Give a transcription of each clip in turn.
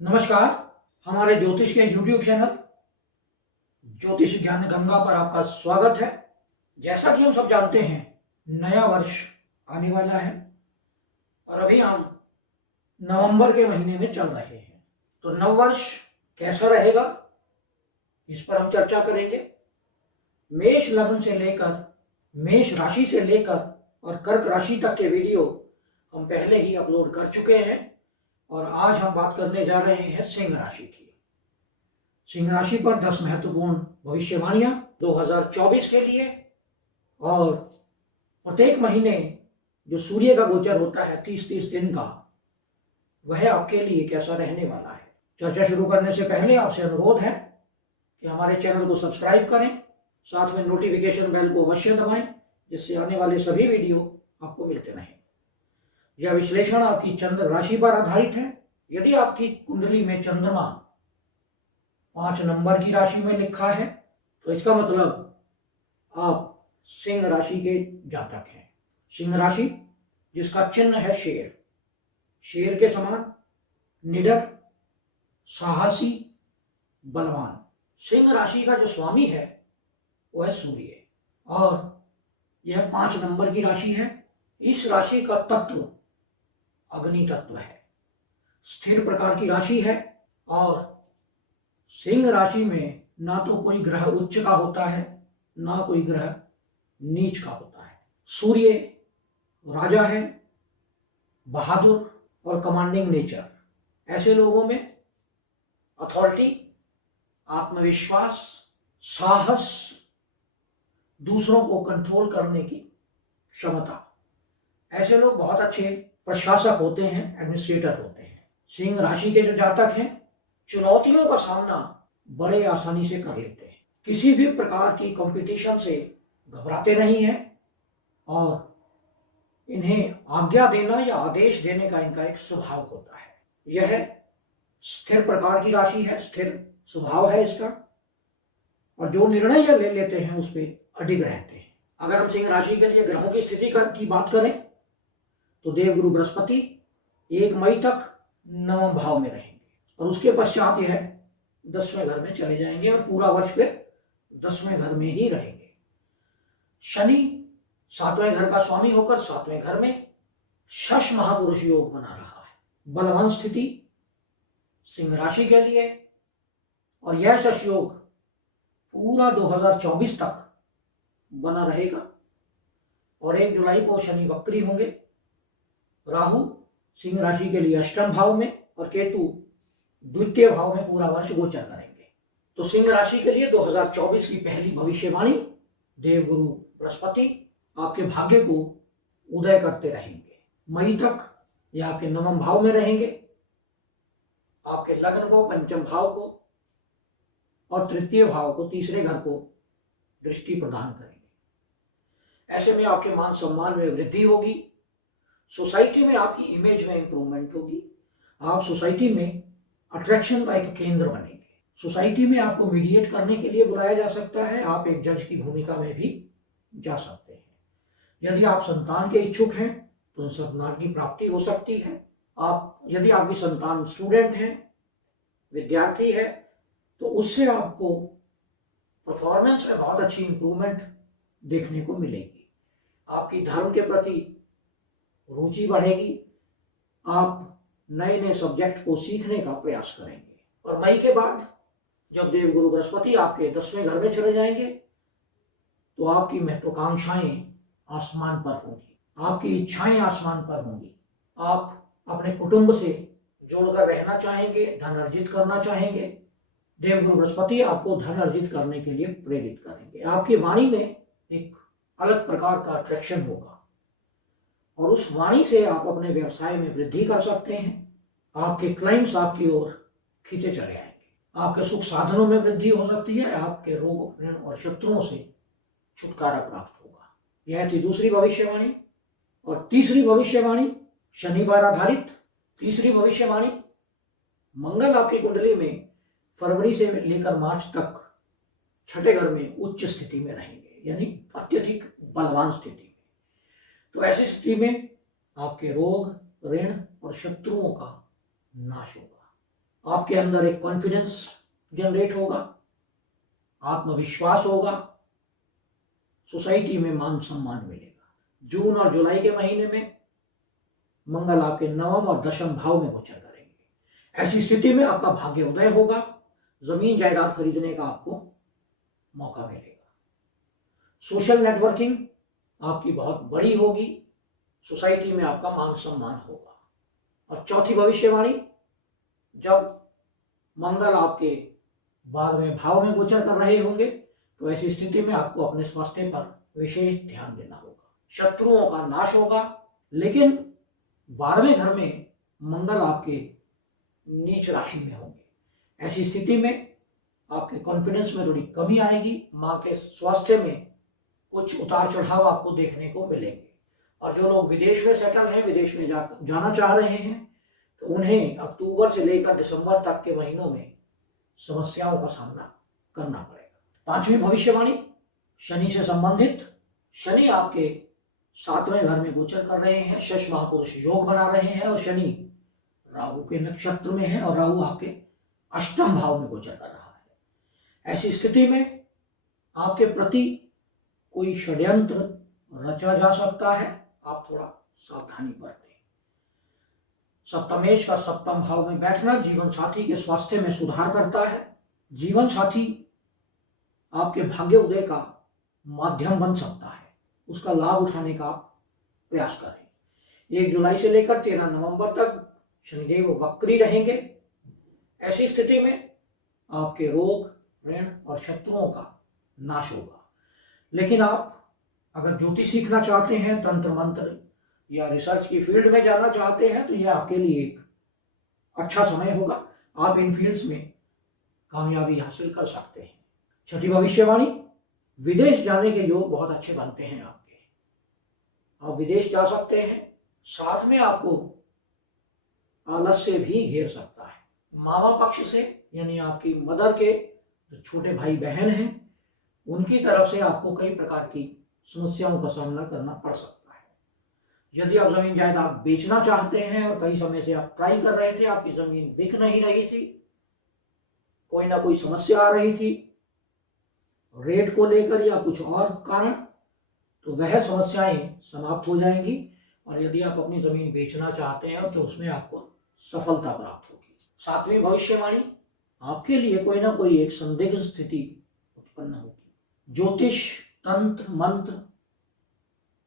नमस्कार। हमारे ज्योतिष के YouTube चैनल ज्योतिष ज्ञान गंगा पर आपका स्वागत है। जैसा कि हम सब जानते हैं, नया वर्ष आने वाला है और अभी हम नवंबर के महीने में चल रहे हैं। तो नव वर्ष कैसा रहेगा, इस पर हम चर्चा करेंगे। मेष लग्न से लेकर, मेष राशि से लेकर और कर्क राशि तक के वीडियो हम पहले ही अपलोड कर चुके हैं और आज हम बात करने जा रहे हैं सिंह राशि की। सिंह राशि पर 10 महत्वपूर्ण भविष्यवाणियां 2024 के लिए, और प्रत्येक महीने जो सूर्य का गोचर होता है 30-30 दिन का, वह आपके लिए कैसा रहने वाला है। चर्चा शुरू करने से पहले आपसे अनुरोध है कि हमारे चैनल को सब्सक्राइब करें, साथ में नोटिफिकेशन बेल को अवश्य दबाएं, जिससे आने वाले सभी वीडियो आपको मिलते रहें। यह विश्लेषण आपकी चंद्र राशि पर आधारित है। यदि आपकी कुंडली में चंद्रमा 5 नंबर की राशि में लिखा है तो इसका मतलब आप सिंह राशि के जातक हैं। सिंह राशि जिसका चिन्ह है शेर, शेर के समान निडर, साहसी, बलवान। सिंह राशि का जो स्वामी है वो है सूर्य और यह 5 नंबर की राशि है। इस राशि का तत्व अग्नि तत्व है, स्थिर प्रकार की राशि है और सिंह राशि में ना तो कोई ग्रह उच्च का होता है, ना कोई ग्रह नीच का होता है। सूर्य राजा है, बहादुर और कमांडिंग नेचर। ऐसे लोगों में अथॉरिटी, आत्मविश्वास, साहस, दूसरों को कंट्रोल करने की क्षमता, ऐसे लोग बहुत अच्छे प्रशासक होते हैं, एडमिनिस्ट्रेटर होते हैं। सिंह राशि के जो जातक हैं, चुनौतियों का सामना बड़े आसानी से कर लेते हैं, किसी भी प्रकार की कंपटीशन से घबराते नहीं हैं और इन्हें आज्ञा देना या आदेश देने का इनका एक स्वभाव होता है। यह स्थिर प्रकार की राशि है, स्थिर स्वभाव है इसका, और जो निर्णय यह ले लेते हैं उस पर अडिग रहते हैं। अगर हम सिंह राशि के लिए ग्रहों की स्थिति की बात करें तो देवगुरु बृहस्पति 1 मई तक 9वें भाव में रहेंगे और उसके पश्चात यह 10वें घर में चले जाएंगे और पूरा वर्ष फिर 10वें घर में ही रहेंगे। शनि 7वें घर का स्वामी होकर 7वें घर में शश महापुरुष योग बना रहा है। बलवान स्थिति सिंह राशि के लिए, और यह शश योग पूरा 2024 तक बना रहेगा और 1 जुलाई को शनि वक्री होंगे। राहु सिंह राशि के लिए 8वें भाव में और केतु 2य भाव में पूरा वर्ष गोचर करेंगे। तो सिंह राशि के लिए 2024 की पहली भविष्यवाणी, देवगुरु बृहस्पति आपके भाग्य को उदय करते रहेंगे। मई तक ये आपके 9वें भाव में रहेंगे, आपके लग्न को, 5वें भाव को और 3य भाव को, 3रे घर को दृष्टि प्रदान करेंगे। ऐसे में आपके मान सम्मान में वृद्धि होगी, सोसाइटी में आपकी इमेज में इंप्रूवमेंट होगी, आप सोसाइटी में अट्रैक्शन का एक केंद्र बनेंगे। सोसाइटी में आपको मीडिएट करने के लिए बुलाया जा सकता है, आप एक जज की भूमिका में भी जा सकते हैं। यदि आप संतान के इच्छुक हैं तो संतान की प्राप्ति हो सकती है। यदि आपकी संतान स्टूडेंट है, विद्यार्थी है, तो उससे आपको परफॉर्मेंस में बहुत अच्छी इंप्रूवमेंट देखने को मिलेगी। आपकी धर्म के प्रति रुचि बढ़ेगी, आप नए नए सब्जेक्ट को सीखने का प्रयास करेंगे। और मई के बाद जब देवगुरु बृहस्पति आपके 10वें घर में चले जाएंगे तो आपकी महत्वाकांक्षाएं आसमान पर होंगी, आपकी इच्छाएं आसमान पर होंगी। आप अपने कुटुंब से जोड़कर रहना चाहेंगे, धन अर्जित करना चाहेंगे। देवगुरु बृहस्पति आपको धन अर्जित करने के लिए प्रेरित करेंगे। आपकी वाणी में एक अलग प्रकार का अट्रैक्शन होगा और उस वाणी से आप अपने व्यवसाय में वृद्धि कर सकते हैं। आपके क्लाइंट्स आपकी ओर खींचे चले आएंगे, आपके सुख साधनों में वृद्धि हो सकती है, आपके रोग और शत्रुओं से छुटकारा प्राप्त होगा। यह थी दूसरी भविष्यवाणी। और तीसरी भविष्यवाणी शनिवार आधारित। तीसरी भविष्यवाणी, मंगल आपकी कुंडली में फरवरी से लेकर मार्च तक 6ठे घर में उच्च स्थिति में रहेंगे, यानी अत्यधिक बलवान स्थिति। तो ऐसी स्थिति में आपके रोग, ऋण और शत्रुओं का नाश होगा। आपके अंदर एक कॉन्फिडेंस जनरेट होगा, आत्मविश्वास होगा, सोसाइटी में मान सम्मान मिलेगा। जून और जुलाई के महीने में मंगल आपके नवम और दशम भाव में गोचर करेंगे। ऐसी स्थिति में आपका भाग्य उदय होगा, जमीन जायदाद खरीदने का आपको मौका मिलेगा। सोशल नेटवर्किंग आपकी बहुत बड़ी होगी, सोसाइटी में आपका मान सम्मान होगा। और चौथी भविष्यवाणी, जब मंगल आपके 12वें भाव में गोचर कर रहे होंगे तो ऐसी स्थिति में आपको अपने स्वास्थ्य पर विशेष ध्यान देना होगा। शत्रुओं का नाश होगा, लेकिन 12वें घर में मंगल आपके नीच राशि में होंगे। ऐसी स्थिति में आपके कॉन्फिडेंस में थोड़ी कमी आएगी, माँ के स्वास्थ्य में कुछ उतार चढ़ाव आपको देखने को मिलेंगे। और जो लोग विदेश में सेटल हैं, विदेश में जाना चाह रहे हैं, तो उन्हें अक्टूबर से लेकर दिसंबर तक के महीनों में समस्याओं का सामना करना पड़ेगा। 5वीं भविष्यवाणी शनि से संबंधित। शनि आपके 7वें घर में गोचर कर रहे हैं, शश महापुरुष योग बना रहे हैं, और शनि राहु के नक्षत्र में है और राहु आपके 8वें भाव में गोचर कर रहा है। ऐसी स्थिति में आपके प्रति कोई षड्यंत्र रचा जा सकता है, आप थोड़ा सावधानी बरतें। सप्तमेश का 7वें भाव में बैठना जीवन साथी के स्वास्थ्य में सुधार करता है। जीवन साथी आपके भाग्य उदय का माध्यम बन सकता है, उसका लाभ उठाने का आप प्रयास करें। 1 जुलाई से लेकर 13 नवंबर तक शनिदेव वक्री रहेंगे। ऐसी स्थिति में आपके रोग, ऋण और शत्रुओं का नाश होगा। लेकिन आप अगर ज्योतिष सीखना चाहते हैं, तंत्र मंत्र या रिसर्च की फील्ड में जाना चाहते हैं, तो यह आपके लिए एक अच्छा समय होगा। आप इन फील्ड्स में कामयाबी हासिल कर सकते हैं। छठी भविष्यवाणी, विदेश जाने के योग बहुत अच्छे बनते हैं आपके। आप विदेश जा सकते हैं, साथ में आपको आलस्य भी घेर सकता है। मामा पक्ष से यानी आपकी मदर के जो छोटे भाई बहन हैं, उनकी तरफ से आपको कई प्रकार की समस्याओं का सामना करना पड़ सकता है। यदि आप जमीन जायदाद बेचना चाहते हैं और कई समय से आप ट्राई कर रहे थे, आपकी जमीन बिक नहीं रही थी, कोई ना कोई समस्या आ रही थी रेट को लेकर या कुछ और कारण, तो वह समस्याएं समाप्त हो जाएंगी। और यदि आप अपनी जमीन बेचना चाहते हैं तो उसमें आपको सफलता प्राप्त होगी। 7वीं भविष्यवाणी, आपके लिए कोई ना कोई एक संदिग्ध स्थिति उत्पन्न होगी। ज्योतिष, तंत्र, मंत्र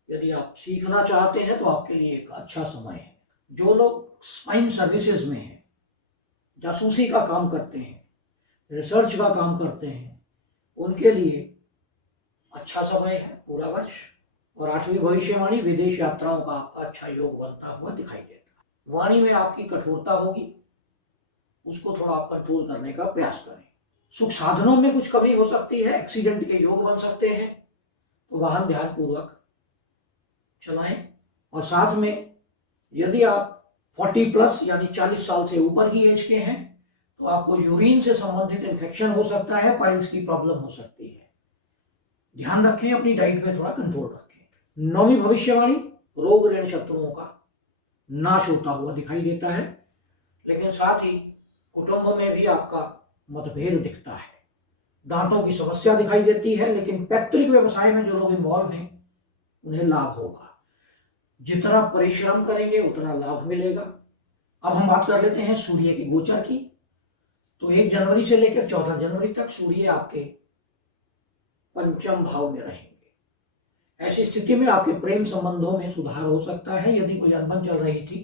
यदि आप सीखना चाहते हैं तो आपके लिए एक अच्छा समय है। जो लोग स्पाइन सर्विसेज में हैं, जासूसी का काम करते हैं, रिसर्च का काम करते हैं, उनके लिए अच्छा समय है पूरा वर्ष। और 8वीं भविष्यवाणी, विदेश यात्राओं का आपका अच्छा योग बनता हुआ दिखाई देता है। वाणी में आपकी कठोरता होगी, उसको थोड़ा आप कंट्रोल करने का प्रयास करें। सुख साधनों में कुछ कमी हो सकती है, एक्सीडेंट के योग बन सकते हैं, तो वाहन ध्यानपूर्वक चलाएं। और साथ में यदि आप 40+ यानी 40 साल से ऊपर की एज के हैं, तो आपको यूरिन से संबंधित इन्फेक्शन हो सकता है, पाइल्स की प्रॉब्लम हो सकती है। ध्यान रखें, अपनी डाइट में थोड़ा कंट्रोल रखें। 9वीं भविष्यवाणी, रोग, ऋण, शत्रुओं का नाश होता हुआ दिखाई देता है, लेकिन साथ ही कुटुंब में भी आपका मतभेद दिखता है। दांतों की समस्या दिखाई देती है, लेकिन पैतृक व्यवसाय में जो लोग इन्वॉल्व हैं उन्हें लाभ होगा। जितना परिश्रम करेंगे उतना लाभ मिलेगा। अब हम बात कर लेते हैं सूर्य के गोचर की। तो 1 जनवरी से लेकर 14 जनवरी तक सूर्य आपके 5वें भाव में रहेंगे। ऐसी स्थिति में आपके प्रेम संबंधों में सुधार हो सकता है। यदि कोई अनबन चल रही थी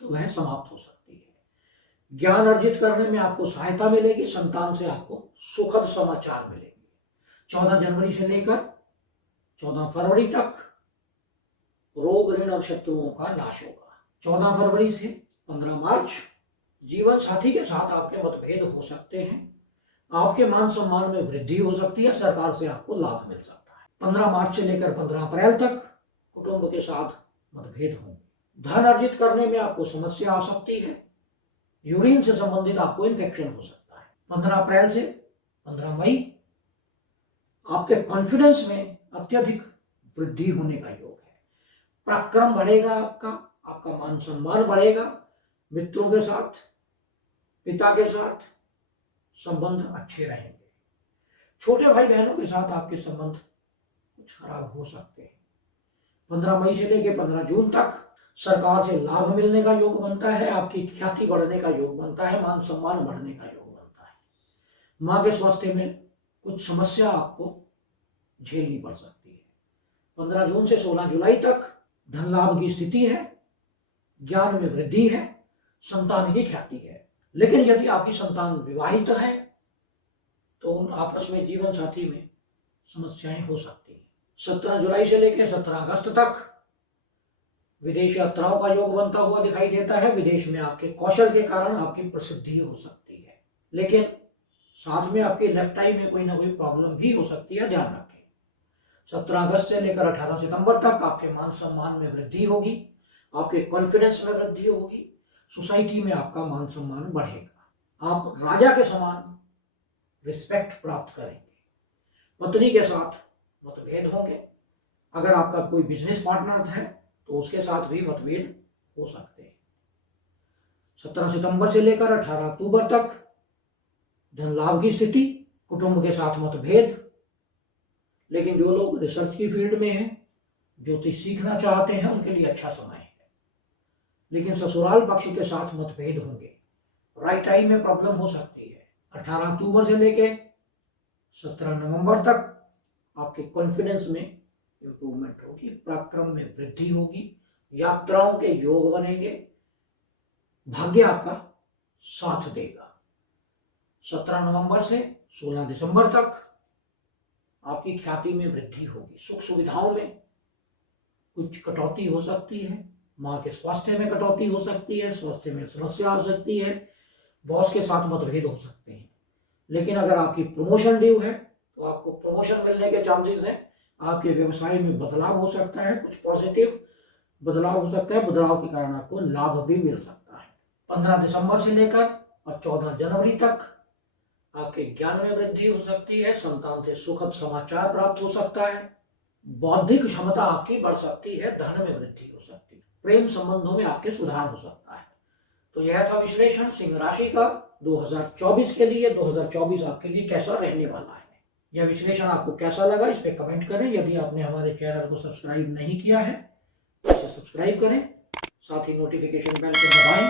तो वह समाप्त हो सकती है। ज्ञान अर्जित करने में आपको सहायता मिलेगी। संतान से आपको सुखद समाचार मिलेंगे। 14 जनवरी से लेकर 14 फरवरी तक रोग, ऋण और शत्रुओं का नाश होगा। 14 फरवरी से 15 मार्च जीवन साथी के साथ आपके मतभेद हो सकते हैं। आपके मान सम्मान में वृद्धि हो सकती है, सरकार से आपको लाभ मिल सकता है। 15 मार्च से लेकर 15 अप्रैल तक कुटुंब के साथ मतभेद होंगे। धन अर्जित करने में आपको समस्या आ सकती है। यूरिन से संबंधित आपको इन्फेक्शन हो सकता है। 15 अप्रैल से 15 मई आपके कॉन्फिडेंस में अत्यधिक वृद्धि होने का योग है। पराक्रम बढ़ेगा, आपका मान सम्मान बढ़ेगा। मित्रों के साथ पिता के साथ संबंध अच्छे रहेंगे। छोटे भाई बहनों के साथ आपके संबंध कुछ खराब हो सकते हैं। 15 मई से लेकर 15 जून तक सरकार से लाभ मिलने का योग बनता है, आपकी ख्याति बढ़ने का योग बनता है, मान सम्मान बढ़ने का योग बनता है। मां के स्वास्थ्य में कुछ समस्या आपको झेलनी पड़ सकती है। 15 जून से 16 जुलाई तक धन लाभ की स्थिति है, ज्ञान में वृद्धि है, संतान की ख्याति है। लेकिन यदि आपकी संतान विवाहित है तो उन आपस में जीवन साथी में समस्याएं हो सकती हैं। 17 जुलाई से लेकर 17 अगस्त तक विदेश यात्राओं का योग बनता हुआ दिखाई देता है। विदेश में आपके कौशल के कारण आपकी प्रसिद्धि हो सकती है, लेकिन साथ में आपके लेफ्ट आई में कोई ना कोई प्रॉब्लम भी हो सकती है, ध्यान रखें। 17 अगस्त से लेकर 18 सितंबर तक आपके मान सम्मान में वृद्धि होगी, आपके कॉन्फिडेंस में वृद्धि होगी, सोसाइटी में आपका मान सम्मान बढ़ेगा, आप राजा के समान रिस्पेक्ट प्राप्त करेंगे। पत्नी के साथ मतभेद होंगे, अगर आपका कोई बिजनेस पार्टनर है तो उसके साथ भी मतभेद हो सकते हैं। 17 सितंबर से लेकर 18 अक्टूबर तक धन लाभ की स्थिति, कुटुंब के साथ मतभेद, लेकिन जो लोग रिसर्च की फील्ड में हैं, ज्योतिष सीखना चाहते हैं, उनके लिए अच्छा समय है। लेकिन ससुराल पक्ष के साथ मतभेद होंगे, राइट आई में प्रॉब्लम हो सकती है। 18 अक्टूबर से लेके 17 नवंबर तक आपके कॉन्फिडेंस में इंप्रूवमेंट होगी, पराक्रम में वृद्धि होगी, यात्राओं के योग बनेंगे, भाग्य आपका साथ देगा। 17 नवंबर से 16 दिसंबर तक आपकी ख्याति में वृद्धि होगी, सुख सुविधाओं में कुछ कटौती हो सकती है, मां के स्वास्थ्य में कटौती हो सकती है, स्वास्थ्य में समस्या आ सकती है, बॉस के साथ मतभेद हो सकते हैं। लेकिन अगर आपकी प्रमोशन ड्यू है तो आपको प्रमोशन मिलने के चांसेस हैं, आपके व्यवसाय में बदलाव हो सकता है, कुछ पॉजिटिव बदलाव हो सकता है, बदलाव के कारण आपको लाभ भी मिल सकता है। 15 दिसंबर से लेकर और 14 जनवरी तक आपके ज्ञान में वृद्धि हो सकती है, संतान से सुखद समाचार प्राप्त हो सकता है, बौद्धिक क्षमता आपकी बढ़ सकती है, धन में वृद्धि हो सकती है, प्रेम संबंधों में आपके सुधार हो सकता है। तो यह था विश्लेषण सिंह राशि का 2024 के लिए। 2024 आपके लिए कैसा रहने वाला है। यह विश्लेषण आपको कैसा लगा इस पे कमेंट करें। यदि आपने हमारे चैनल को सब्सक्राइब नहीं किया है तो इसे सब्सक्राइब करें, साथ ही नोटिफिकेशन बेल को दबाएं,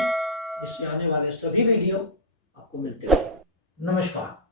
जिससे आने वाले सभी वीडियो आपको मिलते रहें। नमस्कार।